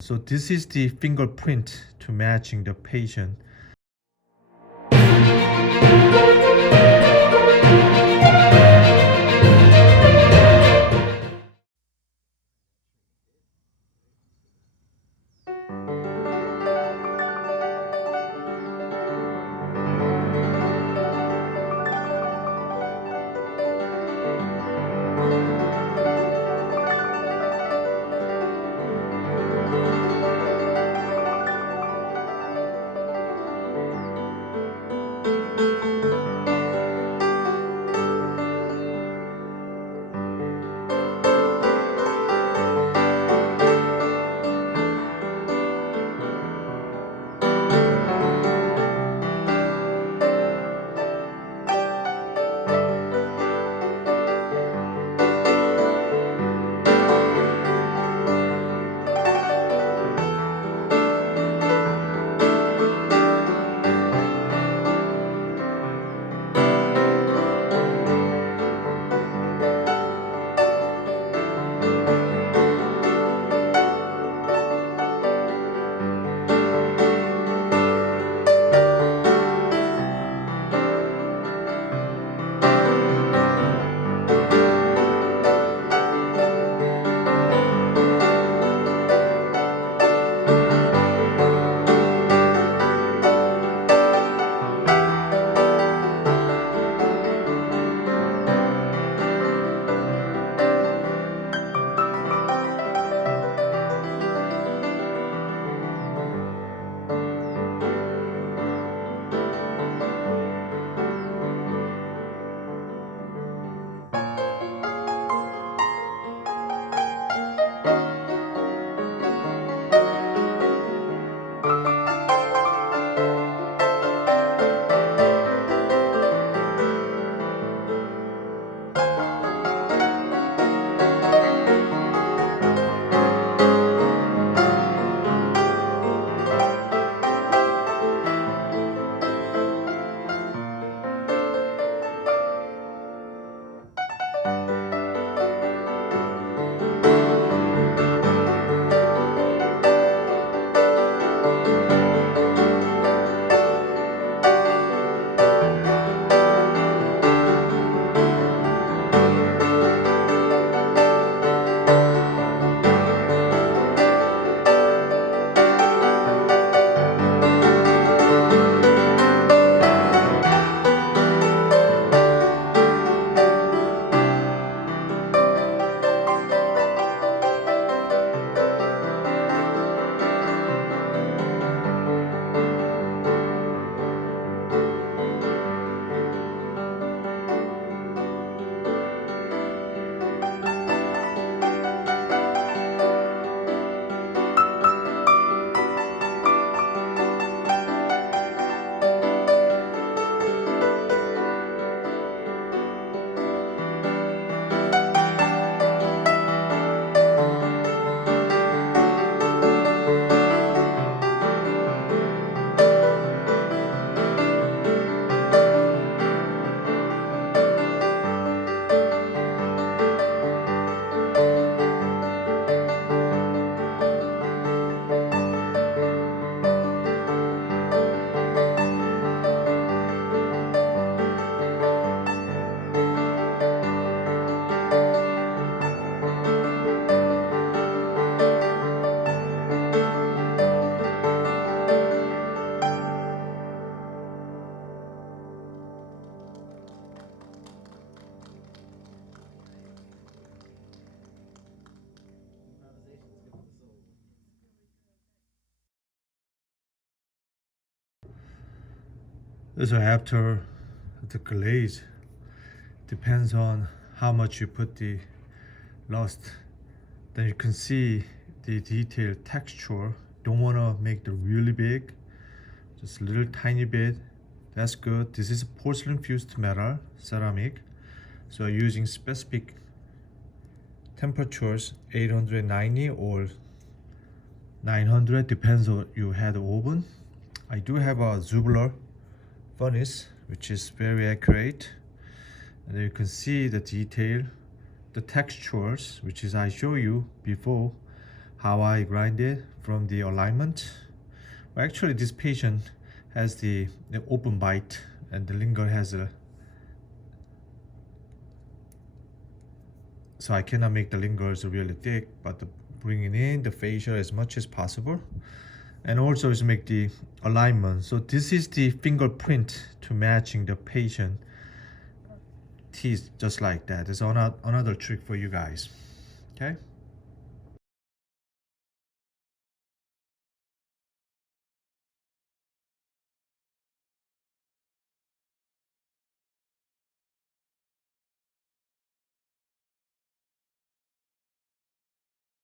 So this is the fingerprint to matching the patient. So after the glaze, depends on how much you put the lust. Then you can see the detailed texture. Don't want to make it really big, just a little tiny bit. That's good. This is porcelain fused metal ceramic, so using specific temperatures 890 or 900, depends on you had oven. I do have a Zubler furnace which is very accurate, and you can see the detail, the textures, which is I show you before how I grind it from the alignment. Well, actually this patient has the open bite, and the lingual has a, so I cannot make the linguals really thick, but bringing in the facial as much as possible, and also is make the alignment. So this is the fingerprint to matching the patient teeth, just like that. It's another trick for you guys. Okay.